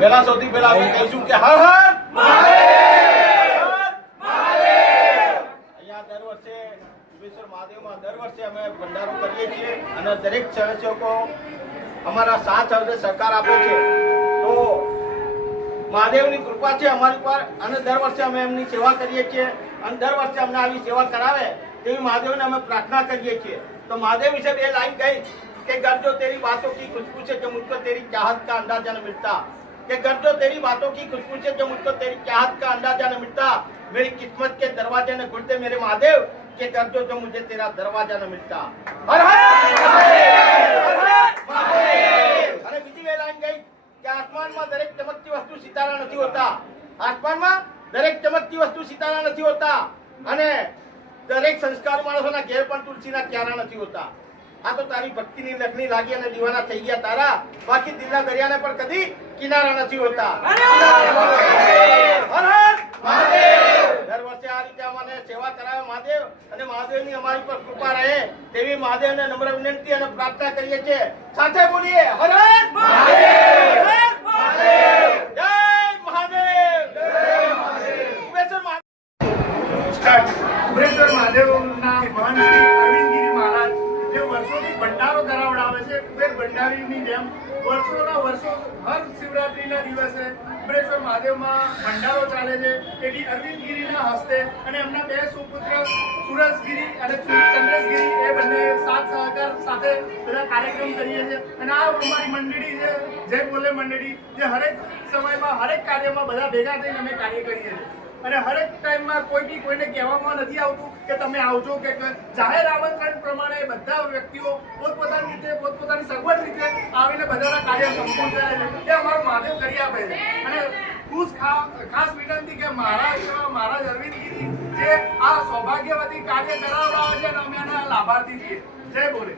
પહેલા સૌથી પહેલા આપણે કહીશું કે હર હર અહીંયા દર વર્ષે વિશ્વેશ્વર મહાદેવમાં દર વર્ષે અમે ભંડારો કરીએ છીએ અને દરેક સ્વયંસેવકો અમારા સાથ અને સહકાર આપે છે. તો મહાદેવની કૃપા છે અમારી પર અને દર વર્ષે અમે એમની સેવા કરીએ છીએ અને દર વર્ષે અમને આવી સેવા કરાવે તેવી મહાદેવને અમે પ્રાર્થના કરીએ છીએ. તો મહાદેવ વિશે બે લાઈન કહી कि घर जो तेरी बातों की खुशबू से जो मुझको तेरी चाहत का अंदाजा न मिलता, कि घर जो तेरी बातों की खुशबू से जो मुझको तेरी चाहत का अंदाजा न मिलता, मेरी किस्मत के दरवाजे न खुलते मेरे महादेव, कि घर जो मुझे तेरा दरवाजा न मिलता. हर हर महादेव. अरे बीजी वे लाइन गई कि आसमान में दरेक चमकती वस्तु सितारा नहीं होता, आसमान में दरेक चमकती वस्तु सितारा नहीं होता અને દરેક સંસ્કાર માણસોના ઘેર પણ તુલસીના ક્યારા નથી હોતા. આ તો તારી ભક્તિની લગ્ની લાગી અને દીવાના થઈ ગયા તારા, બાકી દિલના દરિયાને પણ કદી કિનારા નથી હોતા. દર વર્ષે આ રીતે અમને સેવા કરાવે મહાદેવ અને મહાદેવની અમારી પર કૃપા રહે તેવી મહાદેવને નમ્ર વિનંતી અને પ્રાર્થના કરીએ છીએ. સાથે બોલીએ હર હર મહાદેવ, હર મહાદેવ, જય મહાદેવ, જય મહાદેવ. ઉમેશ્વર મહાદેવના મહાન શ્રી અરવિંદગીરી મહારાજ જે વર્ષોથી ભંડારો કરાવડાવે છે, કુબેર ભંડારીની જેમ વર્ષોના વર્ષો હર શિવરાત્રીના દિવસે ઉમેશ્વર મહાદેવમાં ભંડારો ચાલે છે. એવી અરવિંદગીરીના હસ્તે અને એમના બે સુપુત્ર સુરજગીરી અને ચંદ્રેશગીરી એ બંને સાથ સહકાર સાથે બધા કાર્યક્રમ કરીએ છીએ. અને આ અમારી મંડળી છે જય બોલે મંડળી, જે હરેક સમયમાં હરેક કાર્યમાં બધા ભેગા થઈને અમે કાર્ય કરીએ છીએ. અને હરેક ટાઈમમાં કોઈ બી કોઈને કહેવામાં નથી આવતું કે તમે આવજો, કે જાહેર આમંત્રણ પ્રમાણે બધા વ્યક્તિઓ પોતપોતાની રીતે પોતપોતાની સગવડ રીતે આવીને બધાના કાર્ય સંપૂર્ણ કરે છે. એ અમારું મહાદેવ કરી આપે છે. અને ખાસ વિનંતી કે મહારાજ અરવિંદગીરી જે આ સૌભાગ્યવતી કાર્ય કરાવડાવે છે અને અમે એના લાભાર્થી છીએ. જય બોલે.